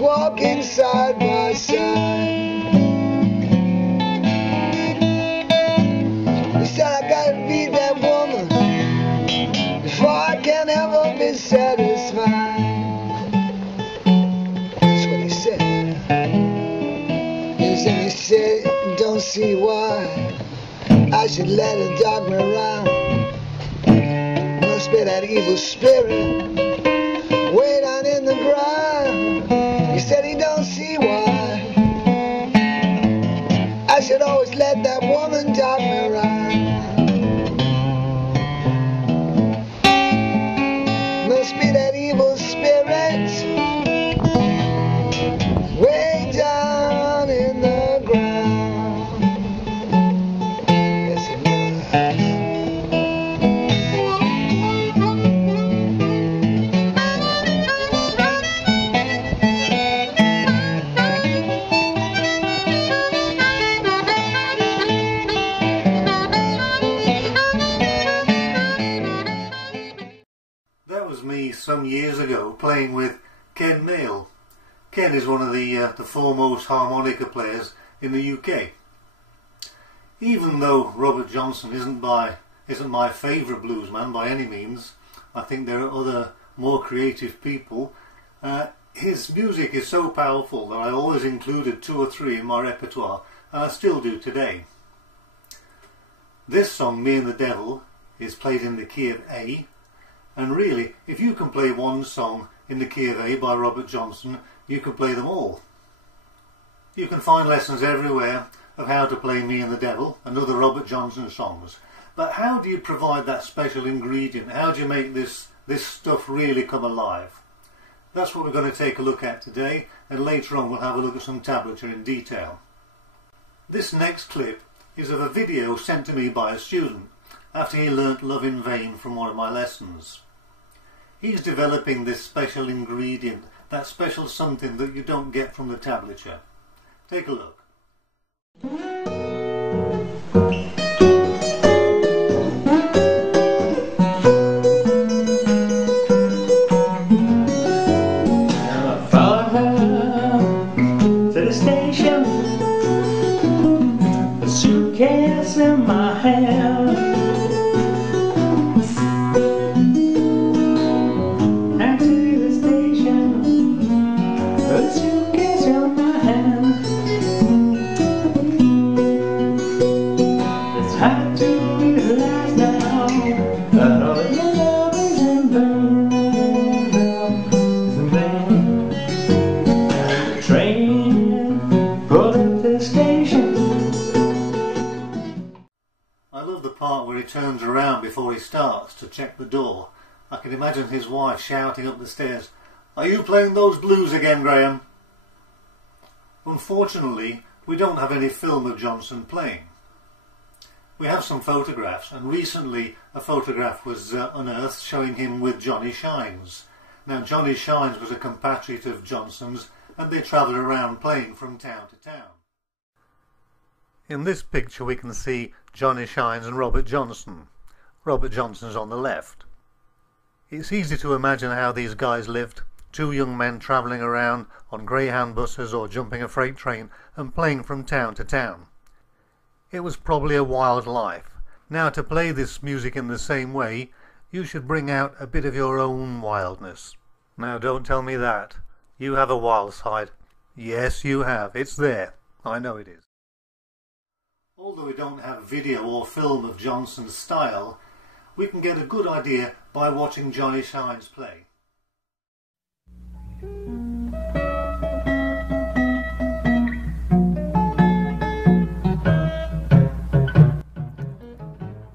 walking side by side. He said I gotta be that woman before I can ever be satisfied. That's what he said. And then he said, don't see why I should let it dog me around. Must be that evil spirit way down in the ground. He said he don't see why I should always let that woman dog me around. Must be that evil spirit way down in the ground. Yes, it must. Me some years ago playing with Ken Mail. Ken is one of the foremost harmonica players in the UK. Even though Robert Johnson isn't my favourite bluesman by any means, I think there are other more creative people. His music is so powerful that I always included 2 or 3 in my repertoire, and I still do today. This song, Me and the Devil, is played in the key of A. And really, if you can play one song in the key of A by Robert Johnson, you can play them all. You can find lessons everywhere of how to play Me and the Devil and other Robert Johnson songs. But how do you provide that special ingredient? How do you make this stuff really come alive? That's what we're going to take a look at today, and later on we'll have a look at some tablature in detail. This next clip is of a video sent to me by a student after he learnt Love in Vain from one of my lessons. He's developing this special ingredient, that special something that you don't get from the tablature. Take a look. I followed her to the station, a suitcase in my hand. Turns around before he starts to check the door. I can imagine his wife shouting up the stairs, "Are you playing those blues again, Graham?" Unfortunately, we don't have any film of Johnson playing. We have some photographs, and recently a photograph was unearthed showing him with Johnny Shines. Now, Johnny Shines was a compatriot of Johnson's, and they travelled around playing from town to town. In this picture we can see Johnny Shines and Robert Johnson. Robert Johnson's on the left. It's easy to imagine how these guys lived, 2 young men travelling around on Greyhound buses or jumping a freight train and playing from town to town. It was probably a wild life. Now, to play this music in the same way, you should bring out a bit of your own wildness. Now, don't tell me that. You have a wild side. Yes, you have. It's there. I know it is. Although we don't have video or film of Johnson's style, we can get a good idea by watching Johnny Shines play.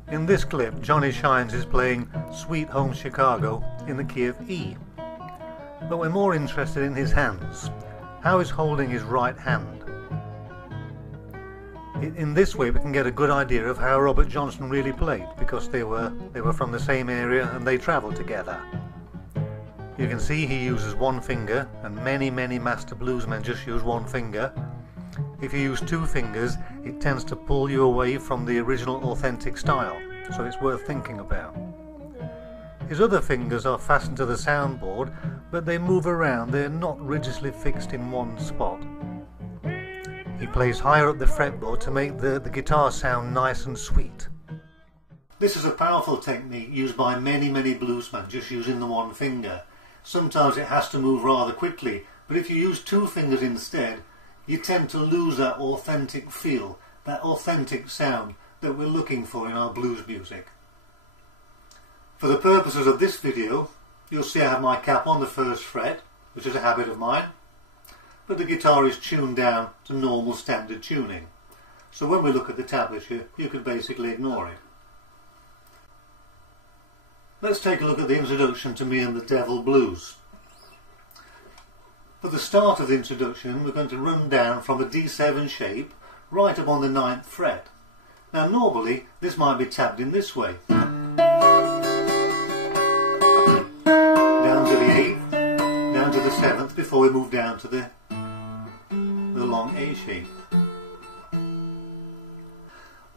In this clip, Johnny Shines is playing Sweet Home Chicago in the key of E. But we're more interested in his hands, how he's holding his right hand. In this way we can get a good idea of how Robert Johnson really played, because they were from the same area and they travelled together. You can see he uses one finger, and many master bluesmen just use one finger. If you use 2 fingers, it tends to pull you away from the original authentic style, so it's worth thinking about. His other fingers are fastened to the soundboard, but they move around, they're not rigidly fixed in one spot. He plays higher up the fretboard to make the guitar sound nice and sweet. This is a powerful technique used by many bluesmen, just using the one finger. Sometimes it has to move rather quickly, but if you use two fingers instead, you tend to lose that authentic feel, that authentic sound that we're looking for in our blues music. For the purposes of this video, you'll see I have my cap on the first fret, which is a habit of mine, but the guitar is tuned down to normal standard tuning. So when we look at the tablature, you can basically ignore it. Let's take a look at the introduction to Me and the Devil Blues. For the start of the introduction, we're going to run down from a D7 shape right up on the 9th fret. Now normally this might be tabbed in this way. Down to the 8th, down to the 7th before we move down to the long A shape.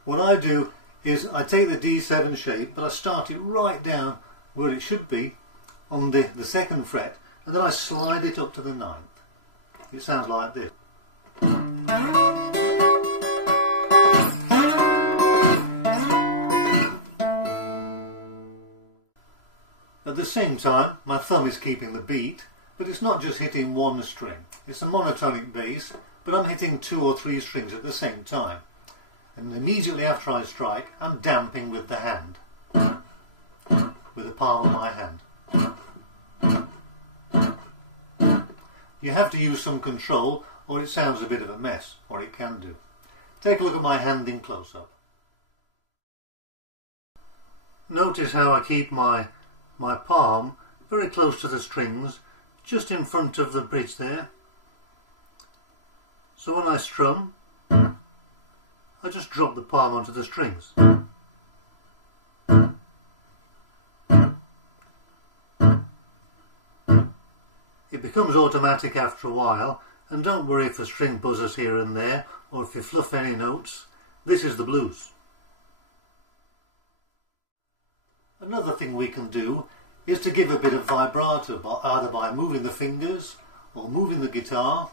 What I do is I take the D7 shape, but I start it right down where it should be on the 2nd fret, and then I slide it up to the 9th. It sounds like this. At the same time, my thumb is keeping the beat, but it's not just hitting one string. It's a monotonic bass, but I'm hitting 2 or 3 strings at the same time. And immediately after I strike, I'm damping with the hand, with the palm of my hand. You have to use some control or it sounds a bit of a mess, or it can do. Take a look at my hand in close-up. Notice how I keep my palm very close to the strings, just in front of the bridge there. So when I strum, I just drop the palm onto the strings. It becomes automatic after a while, and don't worry if the string buzzes here and there, or if you fluff any notes. This is the blues. Another thing we can do is to give a bit of vibrato, either by moving the fingers, or moving the guitar,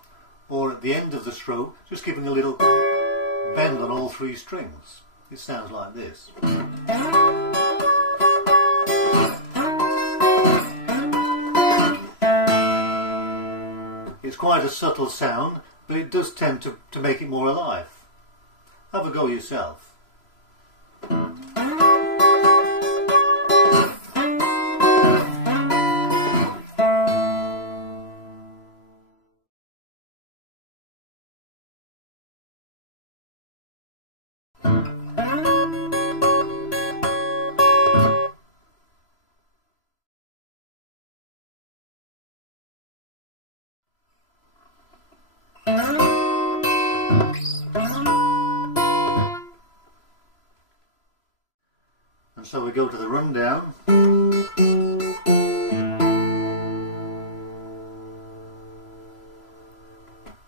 or at the end of the stroke, just giving a little bend on all 3 strings. It sounds like this. It's quite a subtle sound, but it does tend to make it more alive. Have a go yourself. And so we go to the rundown.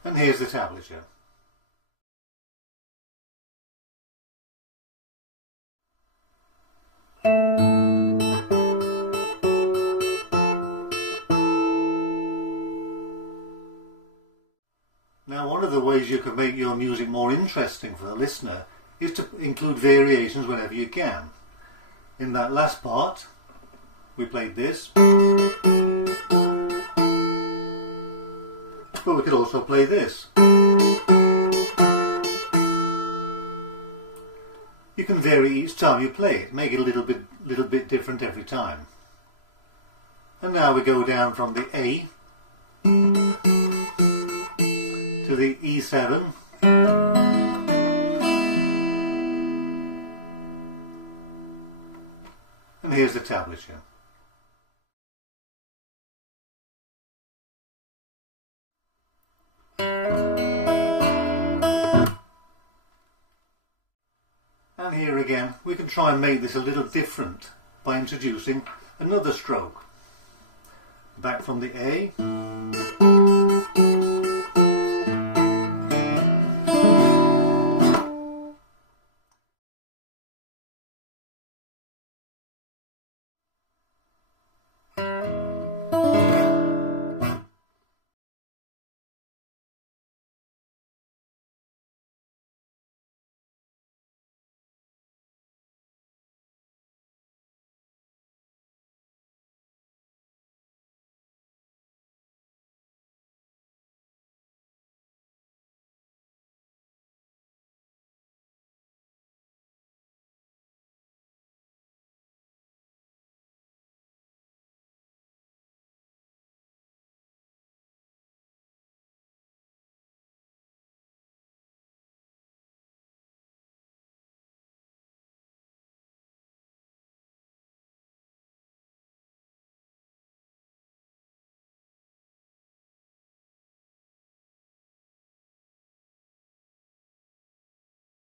And here's the tablature. Now, one of the ways you can make your music more interesting for the listener is to include variations whenever you can. In that last part, we played this, but we could also play this. You can vary each time you play it, make it a little bit different every time. And now we go down from the A to the E7, and here's the tablature. And here again we can try and make this a little different by introducing another stroke. Back from the A